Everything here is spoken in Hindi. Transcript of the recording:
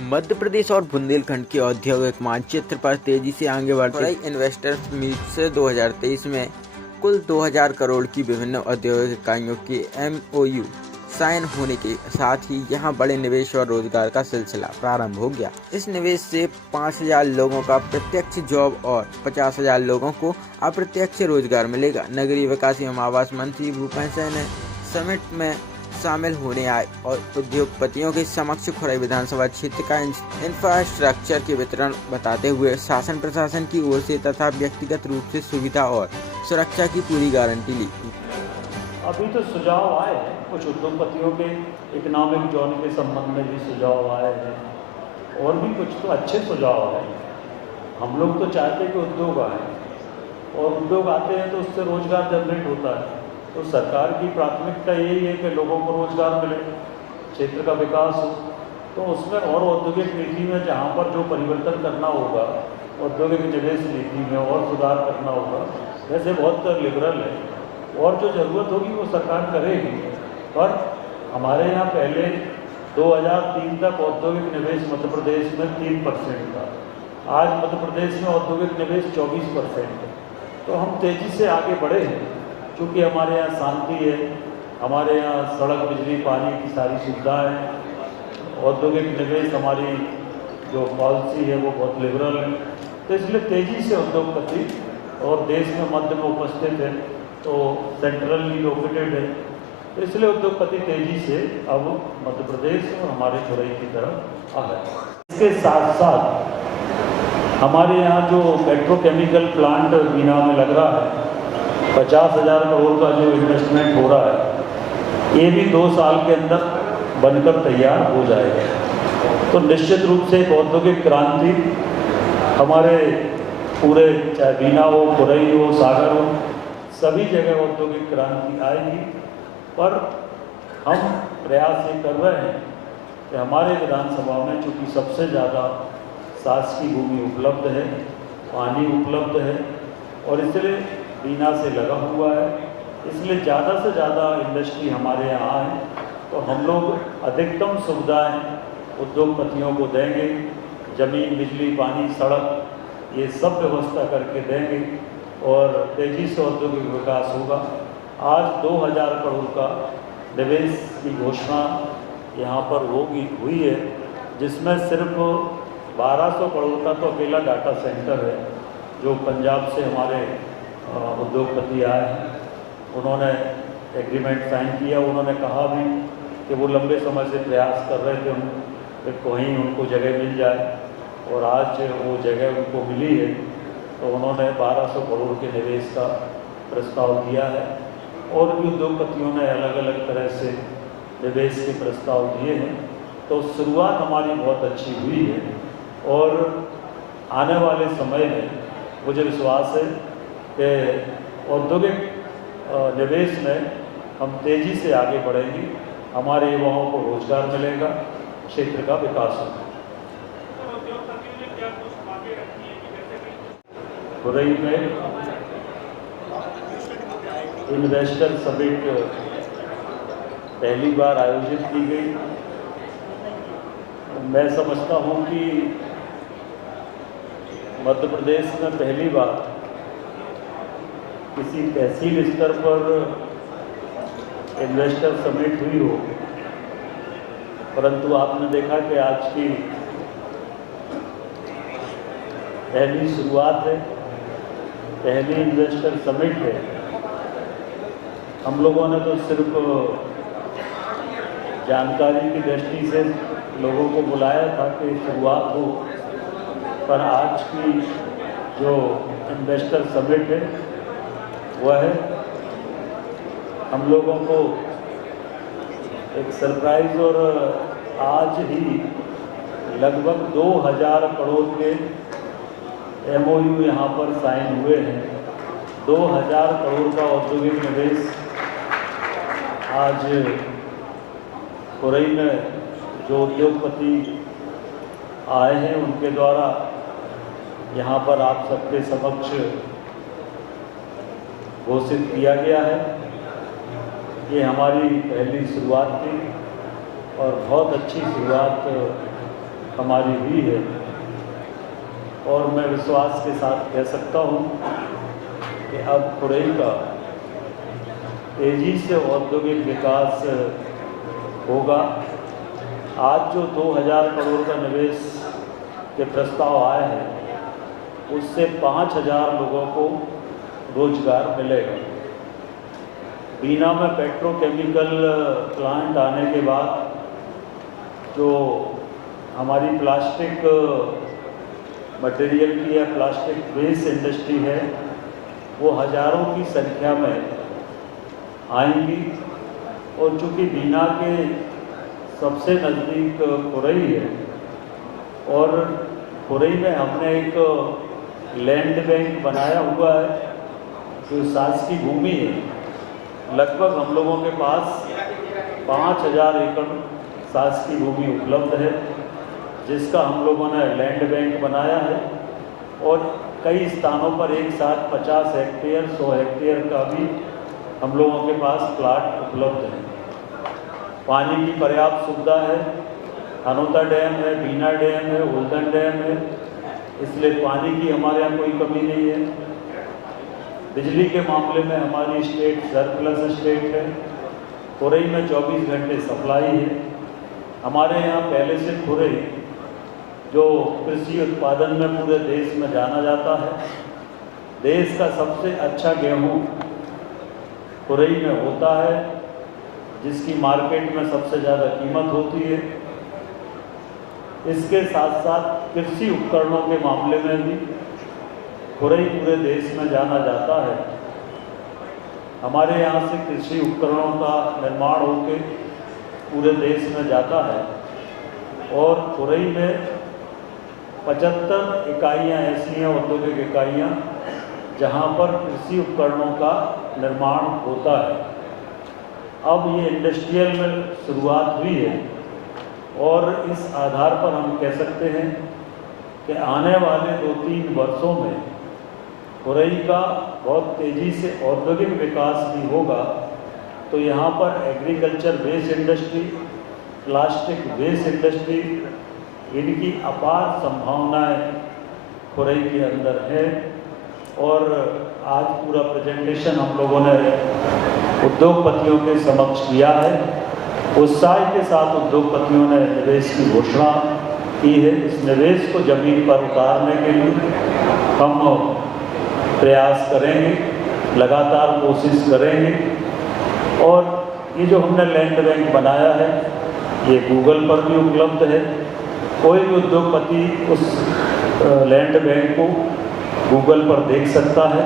मध्य प्रदेश और बुंदेलखंड के औद्योगिक मानचित्र पर तेजी से आगे बढ़ रही इन्वेस्टर्स मीट से 2023 में कुल 2000 करोड़ की विभिन्न औद्योगिक इकाइयों के MOU साइन होने के साथ ही यहां बड़े निवेश और रोजगार का सिलसिला प्रारंभ हो गया। इस निवेश से 5000 लोगों का प्रत्यक्ष जॉब और 50,000 लोगों को अप्रत्यक्ष रोजगार मिलेगा। नगरीय विकास एवं आवास मंत्री भूपेश ने समिट में शामिल होने आए और उद्योगपतियों के समक्ष खुरई विधानसभा क्षेत्र का इंफ्रास्ट्रक्चर के वितरण बताते हुए शासन प्रशासन की ओर से तथा व्यक्तिगत रूप से सुविधा और सुरक्षा की पूरी गारंटी ली। अभी तो सुझाव आए हैं कुछ उद्योगपतियों के इकोनॉमिक जोन के संबंध में भी सुझाव आए हैं और भी कुछ तो अच्छे सुझाव आए हैं। हम लोग तो चाहते हैं कि उद्योग आए और उद्योग आते हैं तो उससे रोजगार जनरेट होता है। तो सरकार की प्राथमिकता यही है कि लोगों को रोजगार मिले, क्षेत्र का विकास हो। तो उसमें और औद्योगिक नीति में जहाँ पर जो परिवर्तन करना होगा, औद्योगिक निवेश नीति में और सुधार करना होगा, वैसे बहुत लिबरल है और जो ज़रूरत होगी वो सरकार करेगी। पर हमारे यहाँ पहले 2003 तक औद्योगिक निवेश मध्य प्रदेश में 3% था। आज मध्य प्रदेश में औद्योगिक निवेश 24% है। तो हम तेज़ी से आगे बढ़े हैं क्योंकि हमारे यहाँ शांति है, हमारे यहाँ सड़क, बिजली, पानी की सारी सुविधाएं हैं। औद्योगिक निवेश हमारी जो पॉलिसी है वो बहुत लिबरल है। तो इसलिए तेज़ी से उद्योगपति और देश में मध्य में उपस्थित है, तो सेंट्रली लोकेटेड है, तो इसलिए उद्योगपति तेज़ी से अब मध्य प्रदेश और हमारे खुरई की तरफ आ गए। इसके साथ साथ हमारे यहाँ जो पेट्रोकेमिकल प्लांट बीना में लग रहा है, 50,000 करोड़ का जो इन्वेस्टमेंट हो रहा है, ये भी 2 साल के अंदर बनकर तैयार हो जाएगा। तो निश्चित रूप से एक औद्योगिक क्रांति हमारे पूरे, चाहे बीना हो, खुरई हो, सागर हो, सभी जगह औद्योगिक क्रांति आएगी। पर हम प्रयास ये कर रहे हैं कि हमारे विधानसभा में चूँकि सबसे ज़्यादा शासकीय भूमि उपलब्ध है, पानी उपलब्ध है और इसलिए बीना से लगा हुआ है, इसलिए ज़्यादा से ज़्यादा इंडस्ट्री हमारे यहाँ आए तो हम लोग अधिकतम सुविधाएं उद्योगपतियों को देंगे। ज़मीन, बिजली, पानी, सड़क, ये सब व्यवस्था करके देंगे और तेज़ी से औद्योगिक विकास होगा। आज 2000 करोड़ का निवेश की घोषणा यहाँ पर हुई है, जिसमें सिर्फ 1200 करोड़ का तो अकेला डाटा सेंटर है जो पंजाब से हमारे उद्योगपति आए हैं। उन्होंने एग्रीमेंट साइन किया। उन्होंने कहा भी कि वो लंबे समय से प्रयास कर रहे थे कि कहीं उनको जगह मिल जाए और आज वो जगह उनको मिली है। तो उन्होंने 1200 करोड़ के निवेश का प्रस्ताव दिया है और भी उद्योगपतियों ने अलग अलग तरह से निवेश के प्रस्ताव दिए हैं। तो शुरुआत हमारी बहुत अच्छी हुई है और आने वाले समय में मुझे विश्वास है कि औद्योगिक निवेश में हम तेज़ी से आगे बढ़ेंगे, हमारे युवाओं को रोजगार मिलेगा, क्षेत्र का विकास होगा। खुरई में इन्वेस्टर समिट पहली बार आयोजित की गई। मैं समझता हूँ कि मध्य प्रदेश में पहली बार किसी तहसील स्तर पर इन्वेस्टर समिट हुई हो, परंतु आपने देखा कि आज की पहली शुरुआत है, पहली इन्वेस्टर समिट है। हम लोगों ने तो सिर्फ जानकारी की दृष्टि से लोगों को बुलाया था कि शुरुआत हो, पर आज की जो इन्वेस्टर समिट है वह हम लोगों को एक सरप्राइज और आज ही लगभग 2000 करोड़ के MOU यहाँ पर साइन हुए हैं। 2000 करोड़ का औद्योगिक निवेश आज खुरई में जो उद्योगपति आए हैं उनके द्वारा यहाँ पर आप सबके समक्ष घोषित किया गया है। ये हमारी पहली शुरुआत थी और बहुत अच्छी शुरुआत हमारी हुई है और मैं विश्वास के साथ कह सकता हूँ कि अब खुरई का तेज़ी से औद्योगिक विकास होगा। आज जो 2000 करोड़ का निवेश के प्रस्ताव आए हैं उससे 5000 लोगों को रोजगार मिलेगा। बीना में पेट्रोकेमिकल प्लांट आने के बाद जो हमारी प्लास्टिक मटेरियल की या प्लास्टिक वेस्ट इंडस्ट्री है वो हज़ारों की संख्या में आएंगी और चूँकि बीना के सबसे नज़दीक खुरई है और खुरई में हमने एक लैंड बैंक बनाया हुआ है जो शासकीय भूमि है। लगभग हम लोगों के पास 5000 एकड़ शासकीय भूमि उपलब्ध है जिसका हम लोगों ने लैंड बैंक बनाया है और कई स्थानों पर एक साथ 50 हेक्टेयर 100 हेक्टेयर का भी हम लोगों के पास प्लाट उपलब्ध है। पानी की पर्याप्त सुविधा है, हनोता डैम है, बीना डैम है, उल्दन डैम है, इसलिए पानी की हमारे यहाँ कोई कमी नहीं है। बिजली के मामले में हमारी स्टेट सरप्लस स्टेट है। खुरई में 24 घंटे सप्लाई है। हमारे यहाँ पहले से खुरई जो कृषि उत्पादन में पूरे देश में जाना जाता है। देश का सबसे अच्छा गेहूँ खुरई में होता है जिसकी मार्केट में सबसे ज़्यादा कीमत होती है। इसके साथ साथ कृषि उपकरणों के मामले में भी खुरई पूरे देश में जाना जाता है। हमारे यहाँ से कृषि उपकरणों का निर्माण होकर पूरे देश में जाता है और खुरई में 75 इकाइयाँ ऐसी हैं, औद्योगिक इकाइयाँ, जहाँ पर कृषि उपकरणों का निर्माण होता है। अब ये इंडस्ट्रियल में शुरुआत हुई है और इस आधार पर हम कह सकते हैं कि आने वाले 2-3 वर्षों में खुरई का बहुत तेज़ी से औद्योगिक विकास भी होगा। तो यहाँ पर agriculture waste industry, plastic waste industry, इनकी अपार संभावनाएं खुरई के अंदर है। और आज पूरा प्रेजेंटेशन हम लोगों ने उद्योगपतियों के समक्ष किया है। उत्साह के साथ उद्योगपतियों ने निवेश की घोषणा की है। इस निवेश को जमीन पर उतारने के लिए हम प्रयास करेंगे, लगातार कोशिश करेंगे। और ये जो हमने लैंड बैंक बनाया है ये गूगल पर भी उपलब्ध है। कोई भी उद्योगपति उस लैंड बैंक को गूगल पर देख सकता है।